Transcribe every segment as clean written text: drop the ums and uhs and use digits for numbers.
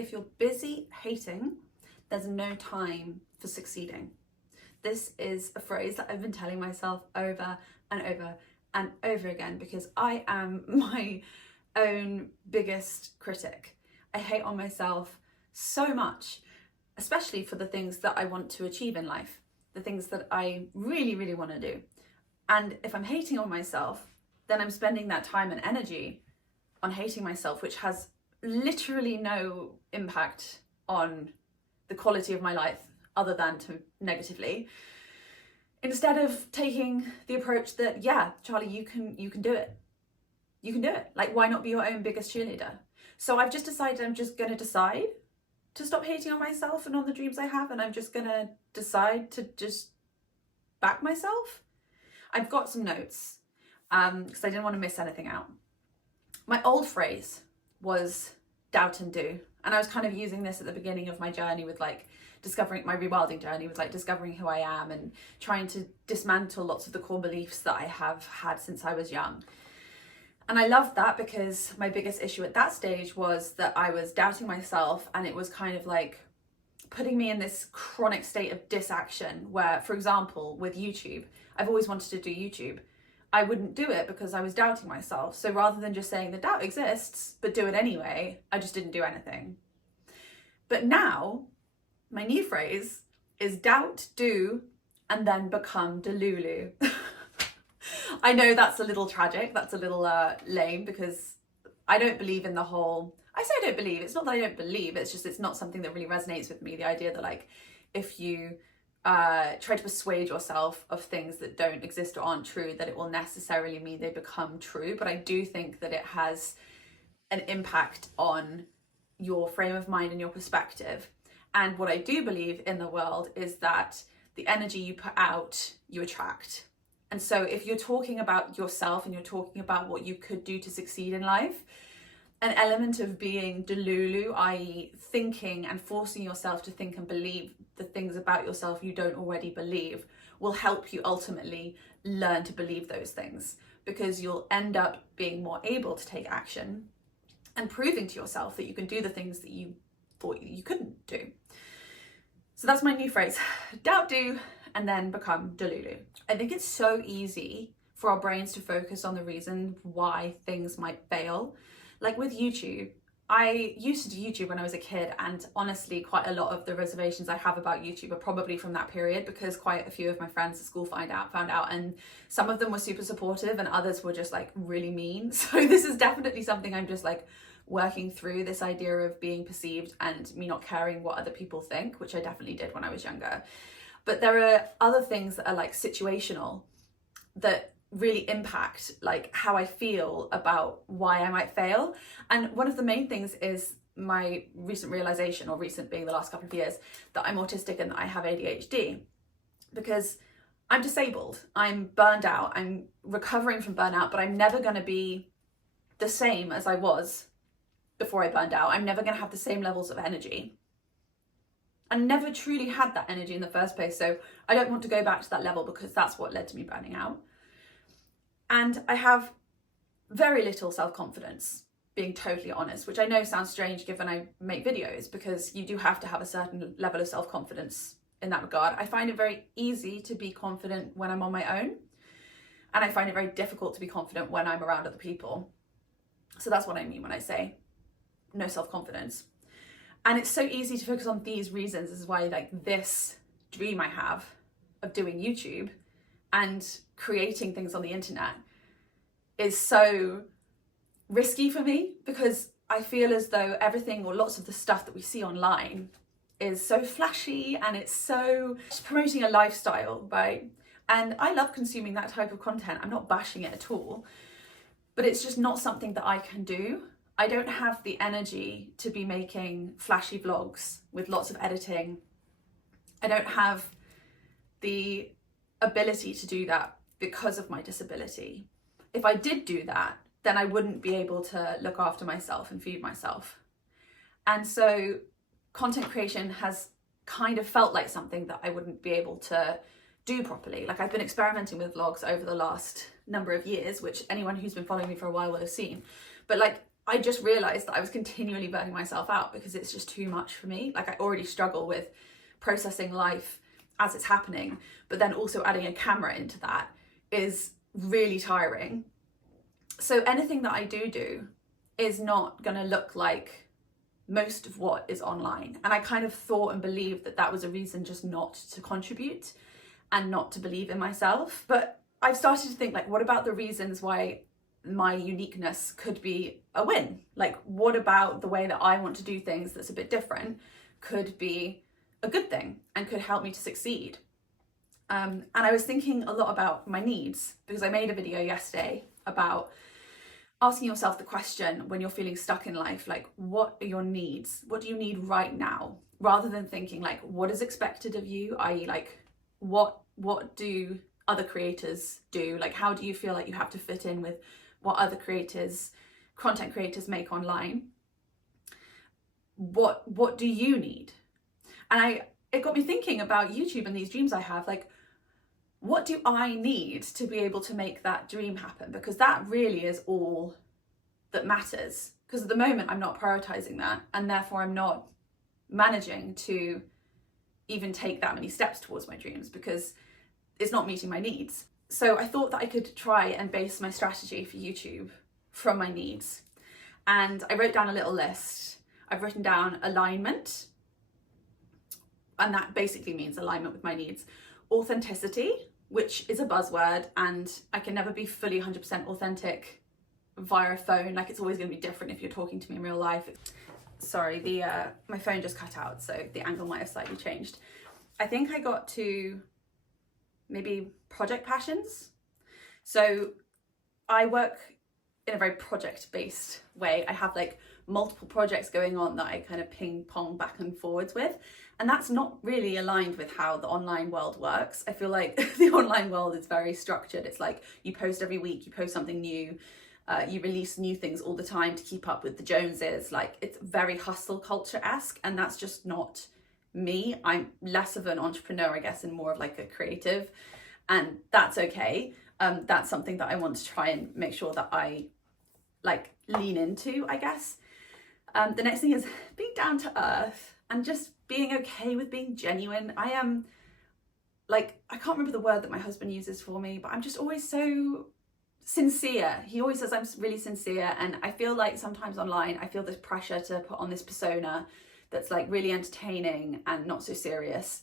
if you're busy hating, there's no time for succeeding. This is a phrase that I've been telling myself over and over and over again because I am my own biggest critic. I hate on myself so much, especially for the things that I want to achieve in life, the things that I really, really want to do. And if I'm hating on myself, then I'm spending that time and energy on hating myself, which has literally no impact on the quality of my life other than to negatively. Instead of taking the approach that, yeah, Charlie, you can do it. You can do it. Like, why not be your own biggest cheerleader? So I've just decided I'm just going to decide to stop hating on myself and on the dreams I have, and I'm just going to decide to just back myself. I've got some notes because I didn't want to miss anything out. My old phrase was doubt and do. And I was kind of using this at the beginning of my journey with like discovering my rewilding journey, with like discovering who I am and trying to dismantle lots of the core beliefs that I have had since I was young. And I loved that because my biggest issue at that stage was that I was doubting myself, and it was kind of like putting me in this chronic state of disaction where, for example, with YouTube, I've always wanted to do YouTube. I wouldn't do it because I was doubting myself. So rather than just saying the doubt exists, but do it anyway, I just didn't do anything. But now, my new phrase is doubt, do, and then become delulu. I know that's a little tragic, that's a little lame, because I don't believe in the whole, I say I don't believe, it's not that I don't believe, it's just it's not something that really resonates with me. The idea that like if you try to persuade yourself of things that don't exist or aren't true, that it will necessarily mean they become true. But I do think that it has an impact on your frame of mind and your perspective. And what I do believe in the world is that the energy you put out, you attract. And so if you're talking about yourself and you're talking about what you could do to succeed in life, an element of being delulu, i.e. thinking and forcing yourself to think and believe the things about yourself you don't already believe, will help you ultimately learn to believe those things, because you'll end up being more able to take action and proving to yourself that you can do the things that you thought you couldn't do. So that's my new phrase, doubt, do, and then become delulu. I think it's so easy for our brains to focus on the reason why things might fail. Like with YouTube, I used to do YouTube when I was a kid, and honestly, quite a lot of the reservations I have about YouTube are probably from that period, because quite a few of my friends at school found out, and some of them were super supportive and others were just like really mean. So this is definitely something I'm just like working through, this idea of being perceived and me not caring what other people think, which I definitely did when I was younger. But there are other things that are like situational that really impact like how I feel about why I might fail. And one of the main things is my recent realization, or recent being the last couple of years, that I'm autistic and that I have ADHD, because I'm disabled, I'm burned out, I'm recovering from burnout, but I'm never going to be the same as I was before I burned out. I'm never going to have the same levels of energy. I never truly had that energy in the first place, so I don't want to go back to that level, because that's what led to me burning out. And I have very little self-confidence, being totally honest, which I know sounds strange given I make videos, because you do have to have a certain level of self-confidence in that regard. I find it very easy to be confident when I'm on my own, and I find it very difficult to be confident when I'm around other people. So that's what I mean when I say no self-confidence. And it's so easy to focus on these reasons. This is why like this dream I have of doing YouTube and creating things on the internet is so risky for me, because I feel as though everything, or lots of the stuff that we see online, is so flashy and it's promoting a lifestyle, right? And I love consuming that type of content. I'm not bashing it at all, but it's just not something that I can do. I don't have the energy to be making flashy vlogs with lots of editing. I don't have the ability to do that because of my disability. If I did do that, then I wouldn't be able to look after myself and feed myself. And so content creation has kind of felt like something that I wouldn't be able to do properly. Like, I've been experimenting with vlogs over the last number of years, which anyone who's been following me for a while will have seen. But like, I just realized that I was continually burning myself out because it's just too much for me. Like, I already struggle with processing life as it's happening, but then also adding a camera into that is really tiring. So anything that I do is not going to look like most of what is online. And I kind of thought and believed that that was a reason just not to contribute and not to believe in myself. But I've started to think, like, what about the reasons why my uniqueness could be a win? Like, what about the way that I want to do things that's a bit different could be a good thing and could help me to succeed? And I was thinking a lot about my needs, because I made a video yesterday about asking yourself the question when you're feeling stuck in life, like, what are your needs? What do you need right now? Rather than thinking like, what is expected of you? I.e. like, what do other creators do? Like, how do you feel like you have to fit in with what other content creators make online? What do you need? And it got me thinking about YouTube and these dreams I have. Like, what do I need to be able to make that dream happen? Because that really is all that matters. Because at the moment I'm not prioritizing that, and therefore I'm not managing to even take that many steps towards my dreams because it's not meeting my needs. So I thought that I could try and base my strategy for YouTube from my needs. And I wrote down a little list. I've written down alignment, and that basically means alignment with my needs. Authenticity, which is a buzzword, and I can never be fully 100% authentic via a phone. Like, it's always going to be different if you're talking to me in real life. Sorry, my phone just cut out, so the angle might have slightly changed. I think I got to maybe project passions. So I work in a very project-based way. I have like multiple projects going on that I kind of ping pong back and forwards with. And that's not really aligned with how the online world works. I feel like the online world is very structured. It's like you post every week, you post something new, you release new things all the time to keep up with the Joneses. Like, it's very hustle culture-esque, and that's just not me. I'm less of an entrepreneur, I guess, and more of like a creative, and that's okay. That's something that I want to try and make sure that I like lean into, I guess. The next thing is being down to earth and just being okay with being genuine. I am like, I can't remember the word that my husband uses for me, but I'm just always so sincere. He always says I'm really sincere, and I feel like sometimes online I feel this pressure to put on this persona that's like really entertaining and not so serious.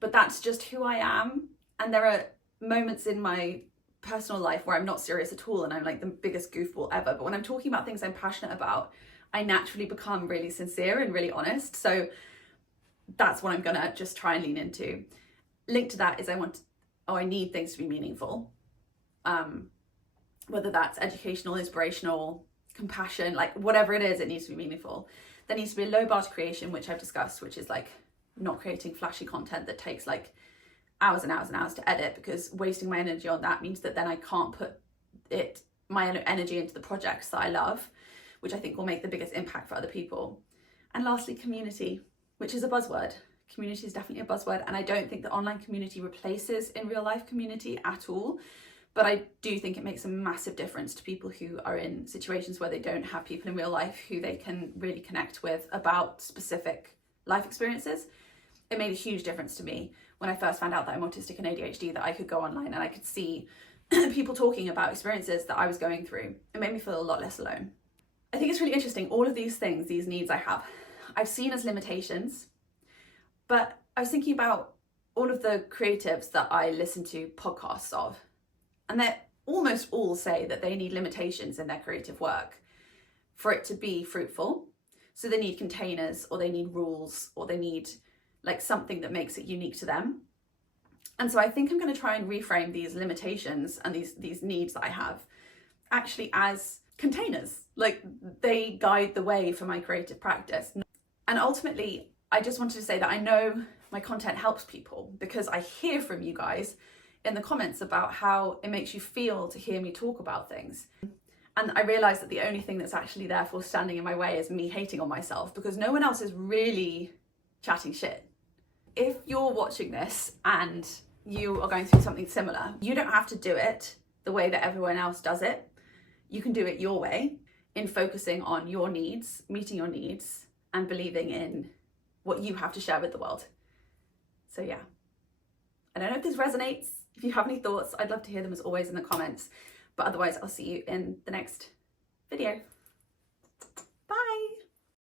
But that's just who I am. And there are moments in my personal life where I'm not serious at all and I'm like the biggest goofball ever. But when I'm talking about things I'm passionate about, I naturally become really sincere and really honest. So that's what I'm gonna just try and lean into. Linked to that is I need things to be meaningful. Whether that's educational, inspirational, compassion, like whatever it is, it needs to be meaningful. There needs to be a low bar to creation, which I've discussed, which is like not creating flashy content that takes like hours and hours and hours to edit, because wasting my energy on that means that then I can't put my energy into the projects that I love, which I think will make the biggest impact for other people. And lastly, community, which is a buzzword. Community is definitely a buzzword, and I don't think that online community replaces in real life community at all. But I do think it makes a massive difference to people who are in situations where they don't have people in real life who they can really connect with about specific life experiences. It made a huge difference to me when I first found out that I'm autistic and ADHD, that I could go online and I could see people talking about experiences that I was going through. It made me feel a lot less alone. I think it's really interesting, all of these things, these needs I have, I've seen as limitations, but I was thinking about all of the creatives that I listen to podcasts of, and they almost all say that they need limitations in their creative work for it to be fruitful. So they need containers, or they need rules, or they need like something that makes it unique to them. And so I think I'm going to try and reframe these limitations and these needs that I have actually as containers. Like, they guide the way for my creative practice. And ultimately, I just wanted to say that I know my content helps people, because I hear from you guys in the comments about how it makes you feel to hear me talk about things. And I realized that the only thing that's actually therefore standing in my way is me hating on myself, because no one else is really chatting shit. If you're watching this and you are going through something similar, you don't have to do it the way that everyone else does it. You can do it your way. in focusing on your needs, meeting your needs, and believing in what you have to share with the world. So yeah, I don't know if this resonates. If you have any thoughts, I'd love to hear them as always in the comments. But otherwise, I'll see you in the next video.